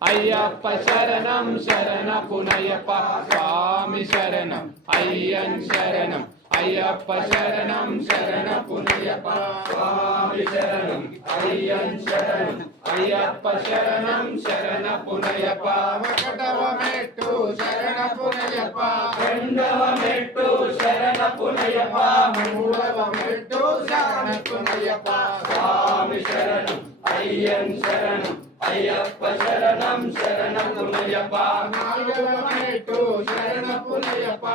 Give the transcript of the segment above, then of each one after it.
అయ్యప్ప శరణం శరణపునయ్యప్ప స్వామి శరణం అయ్యన్ శరణం అయ్యప్ప శరణం శరణపునయ్యప్ప స్వామి శరణం అయ్యన్ శరణం అయ్యప్ప శరణం శరణపునయ్యప్ప ఒకటవ మెట్టు శరణపునయ్యప్ప రెండవ మెట్టు శరణపునయ్యప్ప మూడవ మెట్టు శరణపునయ్యప్ప స్వామి శరణం అయ్యన్ శరణం అయ్యప్ప శరణం శరణపునయ్యప్ప నాలుగవ మెట్టు శరణపునయ్యప్ప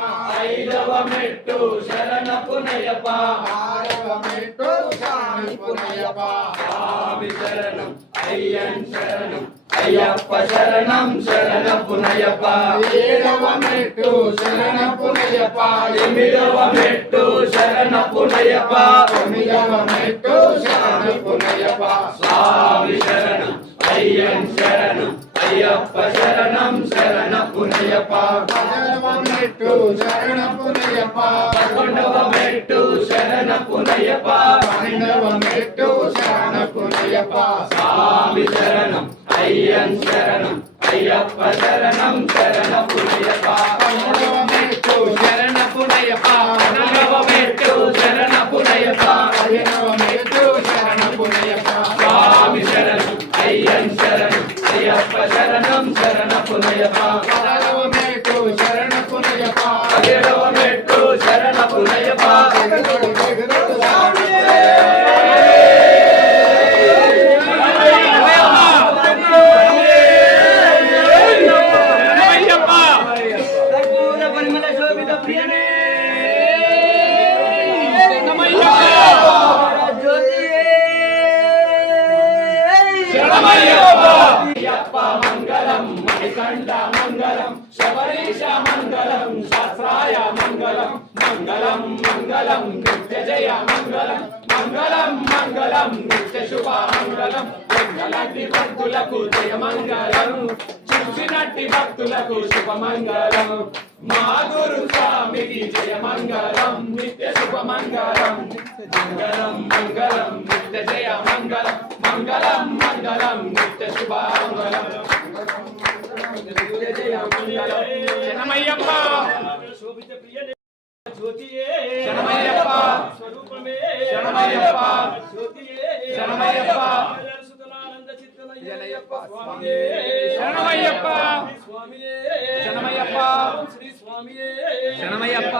ఐదవ మెట్టు శరణపునయ్యప్ప ఆరవ మెట్టు శరణపునయ్యప్ప స్వామి శరణం అయ్యన్ శరణం అయ్యప్ప శరణం శరణపునయ్యప్ప ఏడవ మెట్టు శరణపునయ్యప్ప ఎనిమిదవ మెట్టు శరణపునయ్యప్ప తొమ్మిదవ మెట్టు శరణపునయ్యప్ప స్వామి శరణం అయ్యన్ శరణం అయ్యప్ప శరణం శరణపునయ్యప్ప పదవ మెట్టు శరణపునయ్యప్ప పదకొండవ మెట్టు శరణపునయ్యప్ప పన్నెండవ మెట్టు శరణపునయ్యప్ప స్వామి శరణం అయ్యన్ శరణం అయ్యప్ప శరణం శరణపునయ్యప్ప పదమూడవ మెట్టు శరణపునయ్యప్ప పద్నాలుగవ మెట్టు శరణపునయ్యప్ప పదిహేనవ మెట్టు శరణపునయ్యప్ప స్వామి శరణం అయ్యన్ శరణం అయ్యప్ప శరణం శరణపునయ్యప్ప పదహారవ మెట్టు శరణపునయ్యప్ప పదిహేడవ మెట్టు శరణపునయ్యప్ప అయ్యప్ప మంగళం మణికంఠ మంగళం శబరీశ మంగళం శాస్త్రాయ మంగళం మంగళం మంగళం నిత్య జయ మంగళం మంగళం మంగళం నిత్య శుభ మంగళం మంగళాంటి భక్తులకు జయ మంగళం చూసినట్టి భక్తులకు శుభ మంగళం మా గురు స్వామికి జయ మంగళం నిత్య శుభ మంగళం మంగళం మంగళం నిత్య జయ మంగళం మంగళం మంగళం నిత్య శుభ మంగళం జయ మంగళం శరణమయ్యప్ప శోభిత ప్రియ జ్యోతియే శరణమయ్యప్ప స్వరూపమే శరణమయ్యప్ప జ్యోతియే శరణమయ్యప్ప సుతనానంద చిత్తమయ్యప్ప స్వామియే శరణమయ్యప్ప స్వామియే శరణమయ్యప్ప శ్రీ స్వామియే శరణమయ్యప్ప